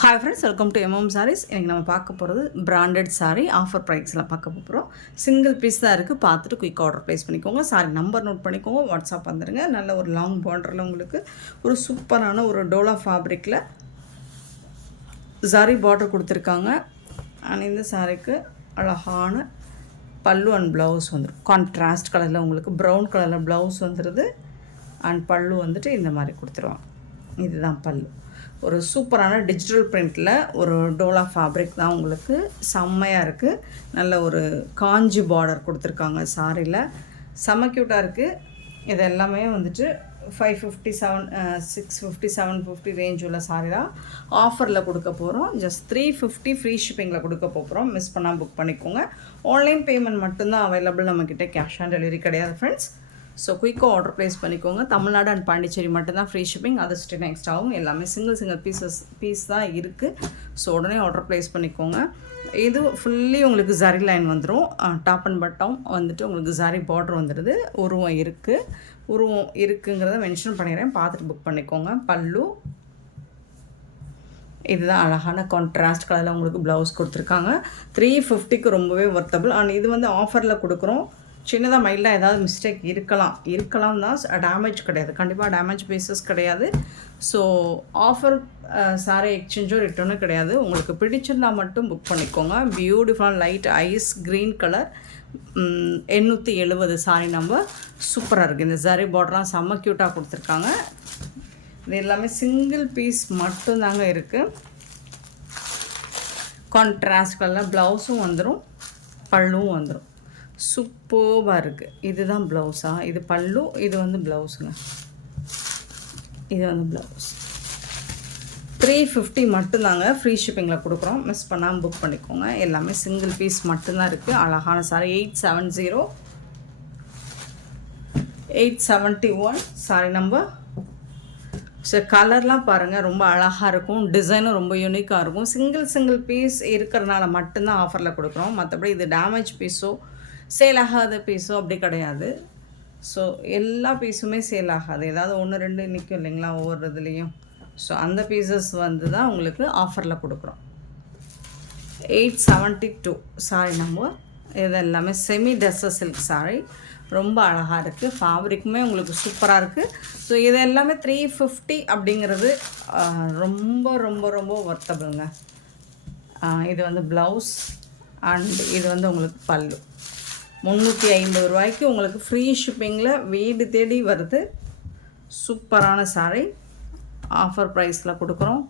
Hi friends, welcome to MM Sarees. இன்றைக்கி நம்ம பார்க்க போகிறது பிராண்டட் சாரீ ஆஃபர் ப்ரைஸில் பார்க்க போகிறோம். சிங்கிள் பீஸ் தான் இருக்குது. பார்த்துட்டு குயிக் ஆர்டர் ப்ளேஸ் பண்ணிக்கோங்க. சாரி நம்பர் நோட் பண்ணிக்கோங்க, வாட்ஸ்அப் வந்துடுங்க. நல்ல ஒரு லாங் பார்டரில் உங்களுக்கு ஒரு சூப்பரான ஒரு டோலா ஃபேப்ரிக்கில் சாரி பார்டர் கொடுத்துருக்காங்க. அண்ட் இந்த சாரீக்கு அழகான பல்லு அண்ட் ப்ளவுஸ் வந்துடும். கான்ட்ராஸ்ட் கலரில் உங்களுக்கு ப்ரௌன் கலரில் ப்ளவுஸ் வந்துடுது. அண்ட் பல்லு வந்துட்டு இந்த மாதிரி கொடுத்துருவாங்க. இதுதான் பல்லு. ஒரு சூப்பரான டிஜிட்டல் பிரிண்டில் ஒரு டோலா ஃபேப்ரிக் தான் உங்களுக்கு செம்மையாக இருக்குது. நல்ல ஒரு காஞ்சி பார்டர் கொடுத்துருக்காங்க. சாரியில் செம்ம க்யூட்டாக இருக்குது. இது எல்லாமே வந்துட்டு 557 650 750 ரேஞ்ச் உள்ள சாரி தான் ஆஃபரில் கொடுக்க போகிறோம். ஜஸ்ட் 350 ஃப்ரீ ஷிப்பிங்கில் கொடுக்க போகிறோம். மிஸ் பண்ணால் புக் பண்ணிக்கோங்க. ஆன்லைன் பேமெண்ட் மட்டும்தான் அவைலபிள் நம்மக்கிட்ட, கேஷ் ஆன் டெலிவரி கிடையாது ஃப்ரெண்ட்ஸ். ஸோ குயிக்காக ஆர்டர் ப்ளேஸ் பண்ணிக்கோங்க. தமிழ்நாடு அண்ட் பாண்டிச்சேரி மட்டும்தான் ஃப்ரீ ஷிப்பிங், அது ஸ்டே நெக்ஸ்ட் ஆகும். எல்லாமே சிங்கிள் பீஸ் தான் இருக்குது. ஸோ உடனே ஆர்டர் ப்ளேஸ் பண்ணிக்கோங்க. இது ஃபுல்லி உங்களுக்கு ஜரி லைன் வந்துடும். டாப் அண்ட் பட்டம் வந்துட்டு உங்களுக்கு ஜரி பார்டர் வந்துடுது. உருவம் இருக்குங்கிறத மென்ஷன் பண்ணிடுறேன், பார்த்துட்டு புக் பண்ணிக்கோங்க. பல்லு இதுதான் அழகான கான்ட்ராஸ்ட் கலரில் உங்களுக்கு ப்ளவுஸ் கொடுத்துருக்காங்க. 350க்கு ரொம்பவே ஒர்த்தபிள். அண்ட் இது வந்து ஆஃபரில் கொடுக்குறோம். சின்னதாக மைல்டாக ஏதாவது மிஸ்டேக் இருக்கலாம் தான், டேமேஜ் கிடையாது. கண்டிப்பாக டேமேஜ் பேஸஸ் கிடையாது. ஸோ ஆஃபர் சாரி எக்ஸ்சேஞ்சோ ரிட்டர்னும் கிடையாது. உங்களுக்கு பிடிச்சிருந்தால் மட்டும் புக் பண்ணிக்கோங்க. பியூட்டிஃபுல்லான light ice green colour 870 sari number. சூப்பராக இருக்குது. இந்த ஜரி பார்டர்லாம் செம்ம க்யூட்டாக கொடுத்துருக்காங்க. இது எல்லாமே சிங்கிள் பீஸ் மட்டும்தாங்க இருக்குது. கான்ட்ராஸ்ட் கலரில் ப்ளவுஸும் வந்துடும், பல்லுவும் வந்துடும். சூப்பராக இருக்குது. இதுதான் ப்ளவுஸா, இது பல்லு, இது வந்து ப்ளவுஸுங்க. இது வந்து ப்ளவுஸ். 350 மட்டும்தாங்க ஃப்ரீ ஷிப்பிங்கில் கொடுக்குறோம். மிஸ் பண்ணாமல் புக் பண்ணிக்கோங்க. எல்லாமே சிங்கிள் பீஸ் மட்டும்தான் இருக்குது. அழகான சாரி 870 871 சாரி நம்பர். ஸோ கலர்லாம் பாருங்கள், ரொம்ப அழகாக இருக்கும். டிசைனும் ரொம்ப யூனிக்காக இருக்கும். சிங்கிள் பீஸ் இருக்கிறனால மட்டும்தான் ஆஃபரில் கொடுக்குறோம். மற்றபடி இது டேமேஜ் பீஸோ சேல் ஆகாத பீஸோ அப்படி கிடையாது. ஸோ எல்லா பீஸுமே சேல் ஆகாது. ஏதாவது 1 2 நிற்கும் இல்லைங்களா ஒவ்வொரு இதுலேயும். ஸோ அந்த பீசஸ் வந்து தான் உங்களுக்கு ஆஃபரில் கொடுக்குறோம். 872 சாரி நம்பர். இது எல்லாமே செமி டெஸ்ஸர் சில்க் சாரி. ரொம்ப அழகாக இருக்குது. ஃபேப்ரிக்குமே உங்களுக்கு சூப்பராக இருக்குது. ஸோ இது எல்லாமே 350 அப்படிங்கிறது ரொம்ப ரொம்ப ரொம்ப ஒர்த்தபிளுங்க. இது வந்து ப்ளவுஸ் அண்ட் இது வந்து உங்களுக்கு பல்லு. 350 ரூபாய்க்கு உங்களுக்கு ஃப்ரீ ஷிப்பிங்கில் வீடு தேடி வருது. சூப்பரான சாரி ஆஃபர் ப்ரைஸில் கொடுக்குறோம்.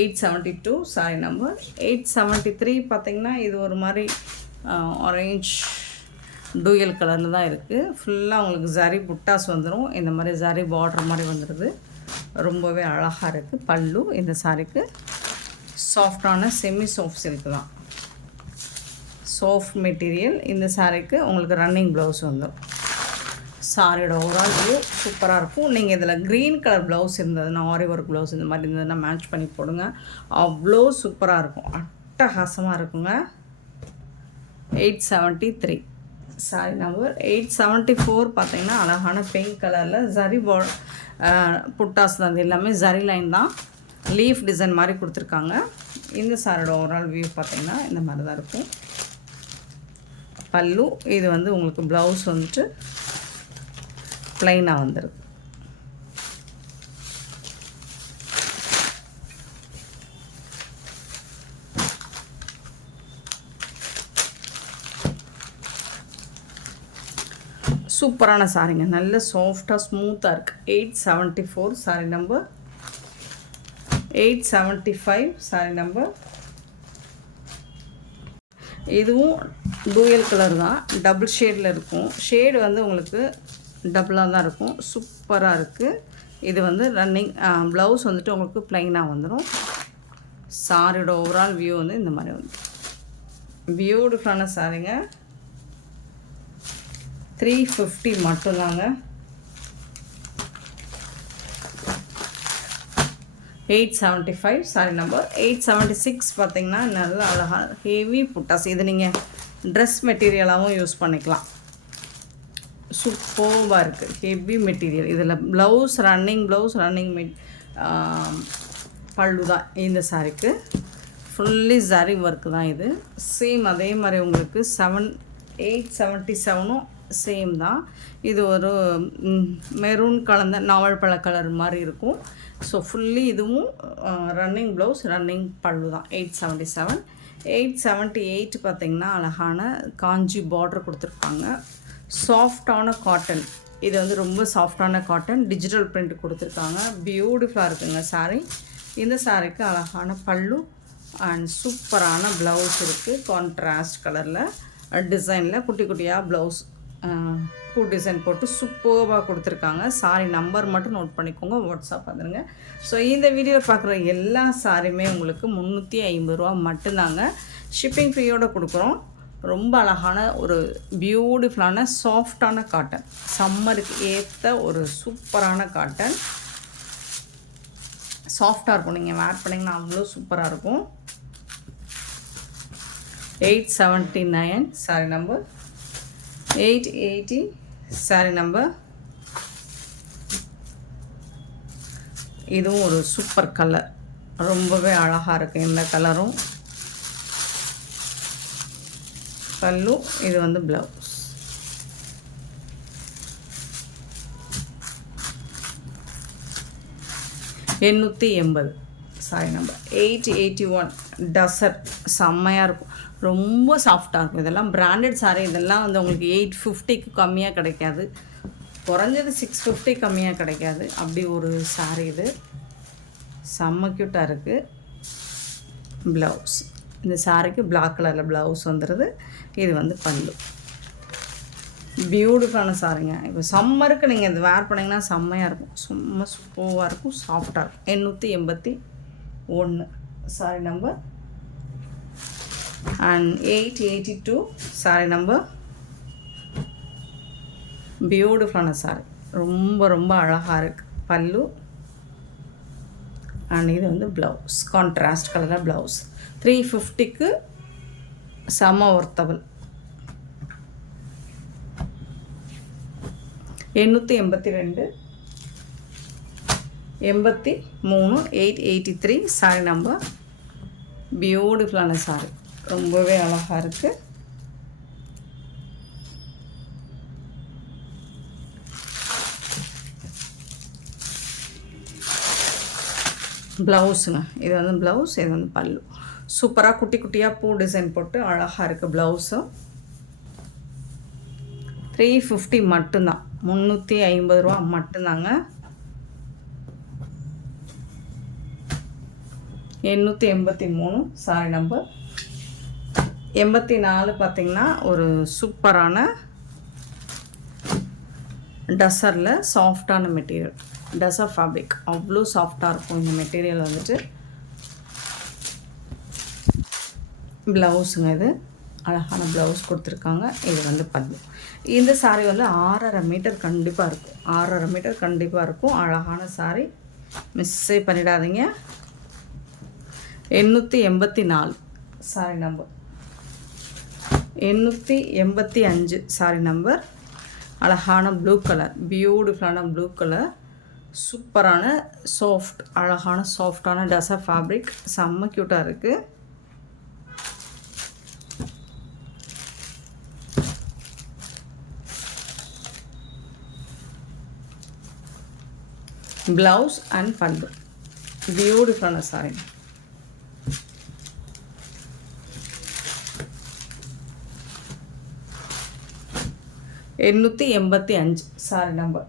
872 சாரி நம்பர். 873 பார்த்திங்கன்னா இது ஒரு மாதிரி ஆரேஞ்ச் டூயல் கலரில் தான் இருக்குது. ஃபுல்லாக உங்களுக்கு ஜரி புட்டாஸ் வந்துடும். இந்த மாதிரி ஜரி பார்டர் மாதிரி வந்துடுது. ரொம்பவே அழகாக இருக்குது. பல்லு இந்த சாரிக்கு சாஃப்டான செமி சாஃப்ட் சில்க் தான், சாஃப்ட் மெட்டீரியல். இந்த சாரீக்கு உங்களுக்கு ரன்னிங் ப்ளவுஸ் வந்துடும். சாரியோட ஓவரால் வியூ சூப்பராக இருக்கும். நீங்கள் இதில் க்ரீன் கலர் ப்ளவுஸ் இருந்ததுன்னா, ஆரி ஒர்க் ப்ளவுஸ் இந்த மாதிரி இருந்ததுன்னா மேட்ச் பண்ணி போடுங்க. அவ்வளோ சூப்பராக இருக்கும், அட்டகாசமாக இருக்குங்க. 873 சாரி நம்பர். 874 பார்த்தீங்கன்னா அழகான பிங்க் கலரில் ஜரி புட்டாஸ் தான். இது எல்லாமே ஜரி லைன் தான், லீஃப் டிசைன் மாதிரி கொடுத்துருக்காங்க. இந்த சாரியோட ஓவரால் வியூ பார்த்தீங்கன்னா இந்த மாதிரி தான் இருக்கும். பல்லு இது வந்து உங்களுக்கு ப்ளவுஸ் வந்துட்டு ப்ளைனாக வந்துடுது. சூப்பரான சாரிங்க, நல்ல சாஃப்டாக ஸ்மூத்தாக இருக்குது. 874 சாரி நம்பர். 875 sorry number. இதுவும் டூயல் கலர் தான், டபுள் ஷேடில் இருக்கும். ஷேடு வந்து உங்களுக்கு டபுளாக தான் இருக்கும். சூப்பராக இருக்குது. இது வந்து ரன்னிங் ப்ளவுஸ் வந்துட்டு உங்களுக்கு ப்ளைனாக வந்துடும். சாரியோட ஓவரால் வியூ வந்து இந்த மாதிரி வந்து பியூட்டிஃபுல்லான சாரிங்க. 350 மட்டும்தாங்க. 875 சாரி நம்பர். 876 பார்த்திங்கன்னா நல்ல அழகாக ஹெவி புட்டாஸ். இது நீங்கள் ட்ரெஸ் மெட்டீரியலாகவும் யூஸ் பண்ணிக்கலாம். சூப்பராக இருக்குது, ஹெவி மெட்டீரியல். இதில் ப்ளவுஸ் ரன்னிங் பல்லு தான் இந்த சாரிக்கு. ஃபுல்லி ஜரி ஒர்க்கு தான் இது. சேம் அதே மாதிரி உங்களுக்கு 877 சேம் தான். இது ஒரு மெரூன் கலந்த நாவல் பழ கலர் மாதிரி இருக்கும். ஸோ ஃபுல்லி இதுவும் ரன்னிங் ப்ளவுஸ், ரன்னிங் பல்லு தான். 877. 878 பார்த்திங்கன்னா அழகான காஞ்சி பார்டர் கொடுத்துருப்பாங்க. சாஃப்டான காட்டன். இது வந்து ரொம்ப சாஃப்டான காட்டன், டிஜிட்டல் பிரிண்ட் கொடுத்துருக்காங்க. பியூட்டிஃபுல்லாக இருக்குங்க சாரீ. இந்த சாரீக்கு அழகான பல்லு அண்ட் சூப்பரான ப்ளவுஸ் இருக்குது. கான்ட்ராஸ்ட் கலரில் டிசைனில் குட்டி குட்டியாக ப்ளவுஸ் பூ டிசைன் போட்டு சூப்பராக கொடுத்துருக்காங்க. சாரி நம்பர் மட்டும் நோட் பண்ணிக்கோங்க, வாட்ஸ்அப் வந்துடுங்க. ஸோ இந்த வீடியோவில் பார்க்குற எல்லா சாரியுமே உங்களுக்கு 350 ரூபா மட்டும்தாங்க. ஷிப்பிங் ஃப்ரீயோடு கொடுக்குறோம். ரொம்ப அழகான ஒரு பியூட்டிஃபுல்லான சாஃப்டான காட்டன், சம்மருக்கு ஏற்ற ஒரு சூப்பரான காட்டன். சாஃப்டாக இருக்கும், நீங்கள் வேர் பண்ணிங்கன்னா அவ்வளோ சூப்பராக இருக்கும். 879 சாரி நம்பர். 880 sorry number. இதுவும் ஒரு சூப்பர் கலர், ரொம்பவே அழகாக இருக்குது இந்த கலரும். பல்லு, இது வந்து ப்ளவுஸ். எண்ணூற்றி சாரி நம்பர். 881 டசர்ட், செம்மையாக இருக்கும், ரொம்ப சாஃப்டாக இருக்கும். இதெல்லாம் பிராண்டட் சாரீ. இதெல்லாம் வந்து உங்களுக்கு 850க்கு கம்மியாக கிடைக்காது, குறைஞ்சது 650 கம்மியாக கிடைக்காது. அப்படி ஒரு சாரீ இது, செம்ம க்யூட்டாக இருக்குது. ப்ளவுஸ், இந்த சாரீக்கு பிளாக் கலரில் ப்ளவுஸ் வந்துடுது. இது வந்து பல்லு. பியூட்டிஃபுல்லான சாரீங்க. இப்போ சம்மருக்கு நீங்கள் இது வேர் பண்ணிங்கன்னா செம்மையாக இருக்கும், செம்ம சூப்பராக இருக்கும், சாஃப்டாக இருக்கும். 881 sorry number. And 882 sorry number. பியூட்டிஃபுல்லான சாரி, ரொம்ப ரொம்ப அழகாக இருக்குது. பல்லு அண்ட் இது வந்து ப்ளவுஸ், கான்ட்ராஸ்ட் கலரில் ப்ளவுஸ். 350க்கு செம ஒர்த்தபிள். 882 83 883 sorry number. பியூட்டிஃபுல்லான சாரி, ரொம்பவே அழகாக இருக்குது. ப்ளவுஸுங்க, இது வந்து ப்ளவுஸ், இது வந்து பல்லு. சூப்பராக குட்டி குட்டியாக பூ டிசைன் போட்டு அழகாக இருக்குது ப்ளவுஸும். 350 மட்டும்தான், 350 ரூபா மட்டும்தாங்க. 883 சாரி நம்பர். 84 பார்த்திங்கன்னா ஒரு சூப்பரான டசரில் சாஃப்டான மெட்டீரியல், டசர் ஃபேப்ரிக், அவ்வளோ சாஃப்டாக இருக்கும் இந்த மெட்டீரியல் வந்துட்டு. ப்ளவுஸுங்க, இது அழகான ப்ளவுஸ் கொடுத்துருக்காங்க. இது வந்து பல்லு. இந்த சாரீ வந்து 6.5 மீட்டர் கண்டிப்பாக இருக்கும், 6.5 மீட்டர் கண்டிப்பாக இருக்கும். அழகான சாரீ, மிஸ்ஸே பண்ணிடாதீங்க. 884 சாரி நம்பர். 885 sorry number. அழகான ப்ளூ கலர், பியூட்டிஃபுல்லான ப்ளூ கலர், சூப்பரான சாஃப்ட், அழகான சாஃப்டான டசர் ஃபேப்ரிக், செம்ம க்யூட்டாக இருக்குது. ப்ளவுஸ் அண்ட் பல்லு, பியூட்டிஃபுல்லான சாரி. எண்ணூற்றி 85 சாரி நம்பர்.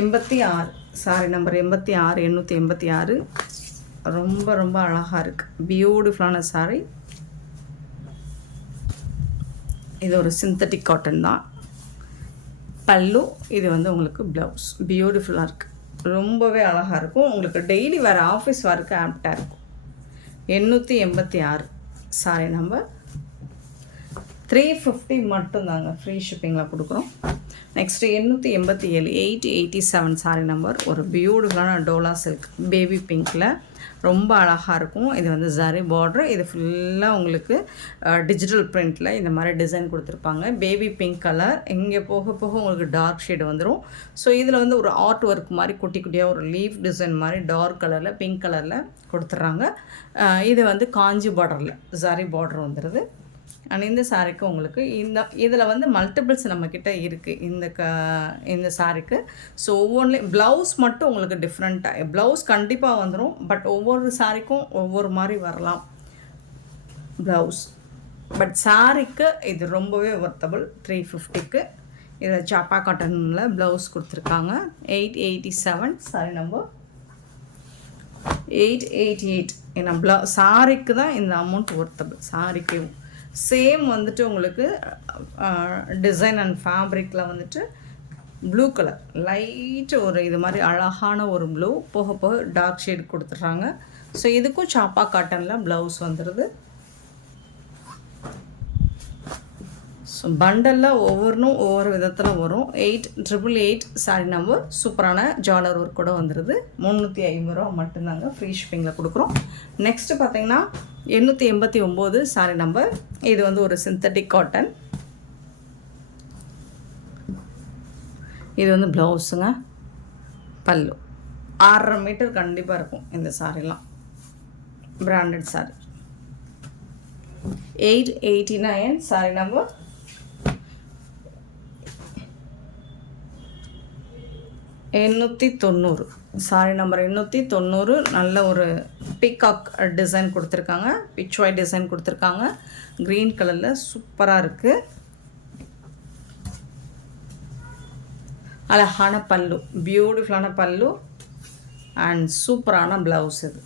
86 sorry number. 86 886. ரொம்ப ரொம்ப அழகாக இருக்குது, பியூட்டிஃபுல்லான சாரி. இது ஒரு சிந்தட்டிக் காட்டன் தான். பல்லு, இது வந்து உங்களுக்கு ப்ளவுஸ். பியூட்டிஃபுல்லாக இருக்குது, ரொம்பவே அழகாக இருக்கும். உங்களுக்கு டெய்லி வேறு ஆஃபீஸ் ஒர்க்கு ஆப்டாக இருக்கும். 886 சாரி நம்பர். 350 மட்டும்தாங்க ஃப்ரீ ஷிப்பிங்கில் கொடுக்குறோம். Next 887 887 sorry number. ஒரு பியூட்டிஃபுல்லான டோலா சில்க் பேபி பிங்க்கில் ரொம்ப அழகாக இருக்கும். இது வந்து ஜரி பார்டர். இது ஃபுல்லாக உங்களுக்கு டிஜிட்டல் பிரிண்டில் இந்த மாதிரி டிசைன் கொடுத்துருப்பாங்க. Baby pink colour. இங்கே போக போக உங்களுக்கு டார்க் ஷேடு வந்துடும். ஸோ இதில் வந்து ஒரு ஆர்ட் ஒர்க் மாதிரி குட்டி குட்டியாக ஒரு லீஃப் டிசைன் மாதிரி டார்க் கலரில் பிங்க் கலரில் கொடுத்துட்றாங்க. இது வந்து காஞ்சி பார்டரில் ஜரி பார்டர் வந்துடுது. அண்ட் இந்த சாரீக்கு உங்களுக்கு இதில் வந்து மல்டிபிள்ஸ் நம்மக்கிட்ட இருக்குது இந்த சாரீக்கு. ஸோ ஒவ்வொன்றிலையும் ப்ளவுஸ் மட்டும் உங்களுக்கு டிஃப்ரெண்ட்டாக ப்ளவுஸ் கண்டிப்பாக வந்துடும். பட் ஒவ்வொரு சாரீக்கும் ஒவ்வொரு மாதிரி வரலாம் ப்ளவுஸ். பட் சாரீக்கு இது ரொம்பவே ஒர்த்தபிள். 350க்கு இதில் சாப்பா காட்டனில் ப்ளவுஸ் கொடுத்துருக்காங்க. 887 சாரி நம்பர் 888. ஏன்னா சாரீக்கு தான் இந்த அமௌண்ட் ஒர்த்தபிள். சாரீக்கு சேம் வந்துட்டு உங்களுக்கு டிசைன் அண்ட் ஃபேப்ரிக்கில் வந்துட்டு ப்ளூ கலர் லைட்டு ஒரு இது மாதிரி அழகான ஒரு ப்ளூ போக போக டார்க் ஷேட் கொடுத்துட்றாங்க. ஸோ இதுக்கும் சாப்பா காட்டனில் ப்ளவுஸ் வந்துடுது. ஸோ பண்டலில் ஒவ்வொன்றும் ஒவ்வொரு விதத்தில் வரும். 8888 சாரி நம்பர். சூப்பரான ஜாலர் ஒர்க் கூட வந்துடுது. 350 ரூபா மட்டும்தாங்க ஃப்ரீ ஷிப்பிங்கில் கொடுக்குறோம். நெக்ஸ்ட்டு பார்த்தீங்கன்னா 889 சாரி நம்பர். இது வந்து ஒரு சிந்தட்டிக் காட்டன். இது வந்து ப்ளவுஸுங்க. பல்லு 6.5 மீட்டர் கண்டிப்பாக இருக்கும் இந்த சாரிலாம். Branded sari. 889 sari number. 890 sari number 890. நல்ல ஒரு பீகாக் டிசைன் கொடுத்துருக்காங்க. பிச்வாய் டிசைன் கொடுத்துருக்காங்க. க்ரீன் கலரில் சூப்பராக இருக்குது. அழகான பல்லு, பியூட்டிஃபுல்லான பல்லு அண்ட் சூப்பரான ப்ளவுஸ். இது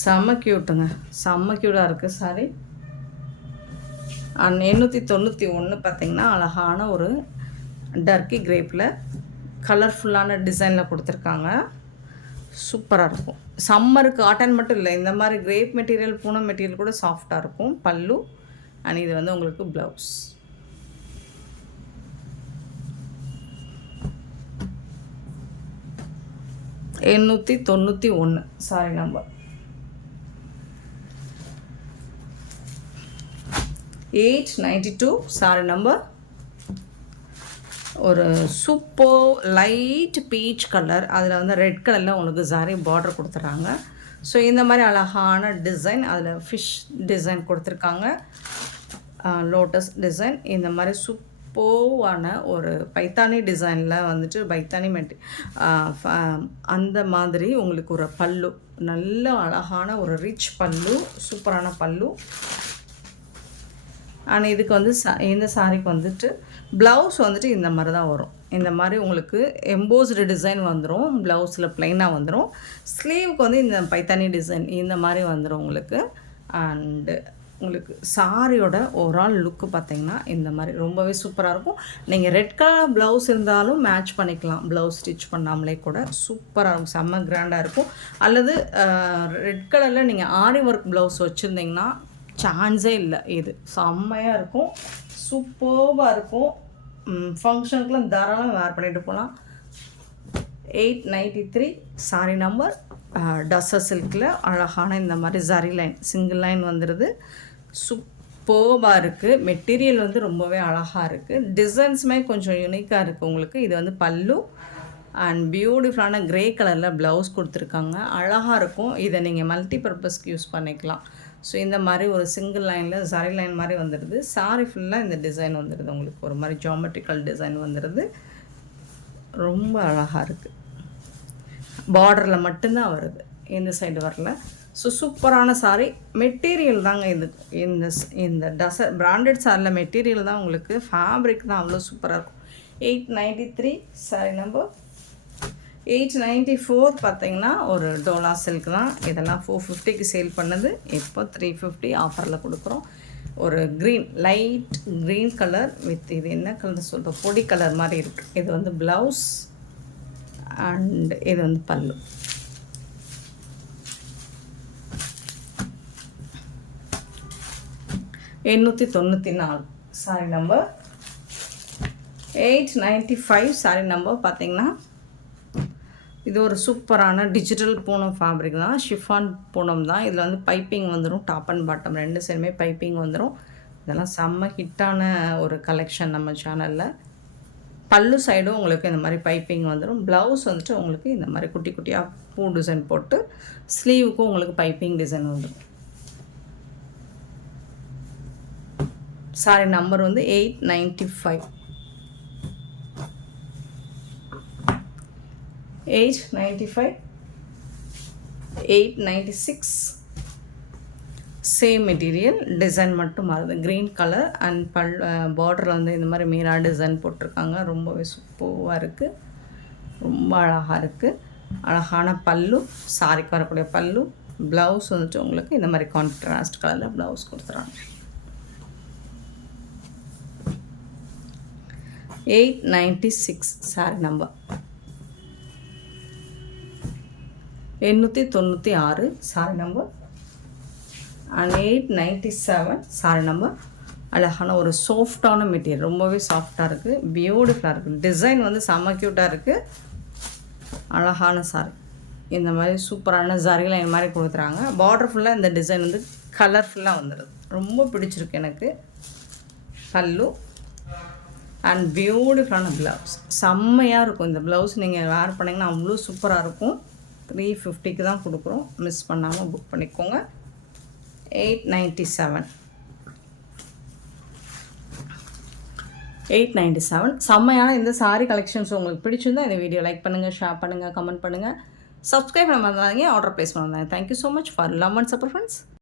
செம்ம க்யூட்டுங்க, செம்ம க்யூட்டாக இருக்குது சாரி. அண்ட் 891 பார்த்திங்கன்னா அழகான ஒரு டர்க்கி கிரேப்பில் கலர்ஃபுல்லான டிசைனில் கொடுத்துருக்காங்க. சூப்பராக இருக்கும். சம்மருக்கு காட்டன் மட்டும் இல்லை, இந்த மாதிரி கிரேப் மெட்டீரியல் பூனம் மெட்டீரியல் கூட சாஃப்டாக இருக்கும். பல்லு அண்ட் இது வந்து உங்களுக்கு blouse. $891 sorry number. 892 sorry number. ஒரு சூப்பர் லைட் பீச் கலர். அதில் வந்து ரெட் கலரில் உங்களுக்கு சாரி பார்டர் கொடுத்துட்றாங்க. ஸோ இந்த மாதிரி அழகான டிசைன். அதில் ஃபிஷ் டிசைன் கொடுத்துருக்காங்க, லோட்டஸ் டிசைன். இந்த மாதிரி சூப்பர்வான ஒரு பைத்தானி டிசைனில் வந்துட்டு பைத்தானி அந்த மாதிரி உங்களுக்கு ஒரு பல்லு. நல்ல அழகான ஒரு ரிச் பல்லு, சூப்பரான பல்லு. ஆனால் இதுக்கு வந்து இந்த சாரிக்கு வந்துட்டு ப்ளவுஸ் வந்துட்டு இந்த மாதிரி தான் வரும். இந்த மாதிரி உங்களுக்கு எம்போஸ்டு டிசைன் வந்துடும். ப்ளவுஸில் ப்ளைனாக வந்துடும். ஸ்லீவுக்கு வந்து இந்த பைத்தானி டிசைன் இந்த மாதிரி வந்துடும் உங்களுக்கு. அண்டு உங்களுக்கு சாரியோட ஓவரால் லுக்கு பார்த்திங்கன்னா இந்த மாதிரி ரொம்பவே சூப்பராக இருக்கும். நீங்கள் ரெட் கலர் ப்ளவுஸ் இருந்தாலும் மேட்ச் பண்ணிக்கலாம். ப்ளவுஸ் ஸ்டிச் பண்ணாமலே கூட சூப்பராக இருக்கும், செம்ம கிராண்டாக இருக்கும். அல்லது ரெட் கலரில் நீங்கள் ஆரி ஒர்க் ப்ளவுஸ் வச்சுருந்தீங்கன்னா சான்ஸே இல்லை. இது செம்மையாக இருக்கும், சூப்பராக இருக்கும். ஃபங்க்ஷனுக்குலாம் தாராளமாக வேர் பண்ணிட்டு போகலாம். 893 சாரி நம்பர். டஸ்ஸர் சில்கில் அழகான இந்த மாதிரி ஜரி லைன் சிங்கிள் லைன் வந்துடுது. சூப்பராக இருக்குது. மெட்டீரியல் வந்து ரொம்பவே அழகாக இருக்குது. டிசைன்ஸுமே கொஞ்சம் யூனிக்காக இருக்குது உங்களுக்கு. இது வந்து பல்லு அண்ட் பியூட்டிஃபுல்லான க்ரே கலரில் ப்ளவுஸ் கொடுத்துருக்காங்க. அழகாக இருக்கும். இதை நீங்கள் மல்டி பர்பஸ்க்கு யூஸ் பண்ணிக்கலாம். ஸோ இந்த மாதிரி ஒரு சிங்கிள் லைனில் சாரி லைன் மாதிரி வந்துடுது. சாரி ஃபுல்லாக இந்த டிசைன் வந்துடுது. உங்களுக்கு ஒரு மாதிரி ஜாமெட்ரிக்கல் டிசைன் வந்துடுது. ரொம்ப அழகாக இருக்குது. பார்டரில் மட்டும்தான் வருது, இந்த சைடு வரல. ஸோ சூப்பரான சாரி. மெட்டீரியல் தாங்க இது. இந்த டசர் பிராண்டட் சாரியில் மெட்டீரியல் தான் உங்களுக்கு. ஃபேப்ரிக் தான் அவ்வளோ சூப்பராக இருக்கும். 893 சாரி நம்பர். 894 பார்த்திங்கன்னா ஒரு டோலா சில்க் தான். இதெல்லாம் 450க்கு சேல் பண்ணது. இப்போ 350 ஆஃபரில் கொடுக்குறோம். ஒரு green light green colour with இது என்ன கலர் சொல்கிற பொடி கலர் மாதிரி இருக்குது. இது வந்து ப்ளவுஸ் அண்ட் இது வந்து பல்லு. 894 சாரி நம்பர். 895 sorry number. பார்த்தீங்கன்னா இது ஒரு சூப்பரான டிஜிட்டல் பூனம் ஃபேப்ரிக் தான், ஷிஃபான் பூனம் தான். இதில் வந்து பைப்பிங் வந்துடும், டாப் அண்ட் பாட்டம் 2 சைடுமே பைப்பிங் வந்துடும். இதெல்லாம் செம்ம ஹிட்டான ஒரு கலெக்ஷன் நம்ம சேனலில். பல்லு சைடும் உங்களுக்கு இந்த மாதிரி பைப்பிங் வந்துடும். ப்ளவுஸ் வந்துட்டு உங்களுக்கு இந்த மாதிரி குட்டி குட்டியாக பூ டிசைன் போட்டு, ஸ்லீவுக்கும் உங்களுக்கு பைப்பிங் டிசைன் வந்துடும். சாரி நம்பர் வந்து 895. 895, 896. சேம் மெட்டீரியல், டிசைன் மட்டும் மாறுது. க்ரீன் கலர் அண்ட் பார்டரில் வந்து இந்த மாதிரி மீரா டிசைன் போட்டிருக்காங்க. ரொம்பவே சூப்பராக இருக்குது, ரொம்ப அழகாக இருக்குது. அழகான பல்லு, சாரிக்கு வரக்கூடிய பல்லு. ப்ளவுஸ் வந்துட்டு உங்களுக்கு இந்த மாதிரி கான்ட்ராஸ்ட் கலரில் ப்ளவுஸ் கொடுத்துறாங்க. 896 sorry number. 896 sorry number. And 897 sorry number. அழகான ஒரு சாஃப்டான மெட்டீரியல், ரொம்பவே சாஃப்டாக இருக்குது, பியூட்டிஃபுல்லாக இருக்குது. டிசைன் வந்து செம்ம க்யூட்டாக இருக்குது. அழகான சாரி. இந்த மாதிரி சூப்பரான ஜரியில் இந்த மாதிரி கொடுத்துறாங்க. பார்டர் ஃபுல்லாக இந்த டிசைன் வந்து கலர்ஃபுல்லாக வந்துடுது. ரொம்ப பிடிச்சிருக்கு எனக்கு. பல்லு அண்ட் பியூட்டிஃபுல்லான ப்ளவுஸ். செம்மையாக இருக்கும் இந்த ப்ளவுஸ். நீங்கள் வேர் பண்ணிங்கன்னா அவ்வளோ சூப்பராக இருக்கும். 350க்கு தான் கொடுக்குறோம். மிஸ் பண்ணாமல் புக் பண்ணிக்கோங்க. 897. 897. செம்மையான இந்த சாரி கலெக்ஷன்ஸ் உங்களுக்கு பிடிச்சிருந்தா இந்த வீடியோ லைக் பண்ணுங்கள், ஷேர் பண்ணுங்கள், கமெண்ட் பண்ணுங்கள், சப்ஸ்கிரைப் பண்ண மறந்துடாதீங்க, ஆர்டர் ப்ளேஸ் பண்ணுங்க. Thank you so much for love and support friends.